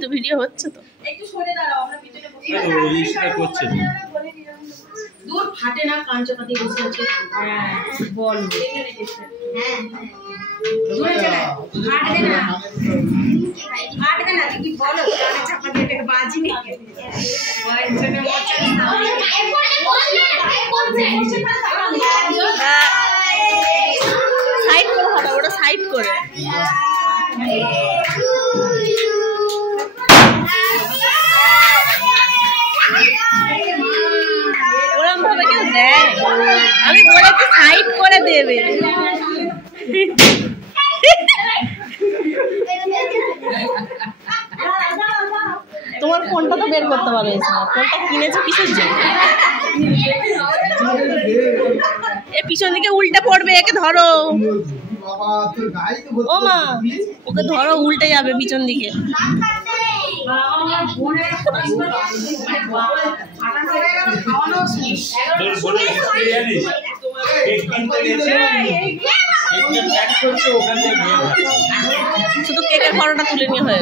তো ভিডিও হচ্ছে তো একটু সরে দাঁড়াও আমরা পিছনে বসে করছে দূর ফাটে না কাঞ্চপাতি বসে আছে হ্যাঁ বল হ্যাঁ দূরে চলে ফাটবে না ফাটবে না কি বলো কানে চাপা দিয়ে এটাকে বাজি নি ওই জন্য মোচা সাইড করে হবে ওটা সাইড করে ওরকম ভাবে কেউ দেয় আমি বলেছি সাইড করে দেবে তোমার ফোনটা তো বের করতে পারবে ফোনটা কিনেছো কিসের জন্য এ পিছন দিকে উল্টে পড়বে একে ধরো ও মা ওকে ধরো উল্টে যাবে পিছন দিকে শুধু কেকের ফটোটা তুলে নিয়ে হয়ে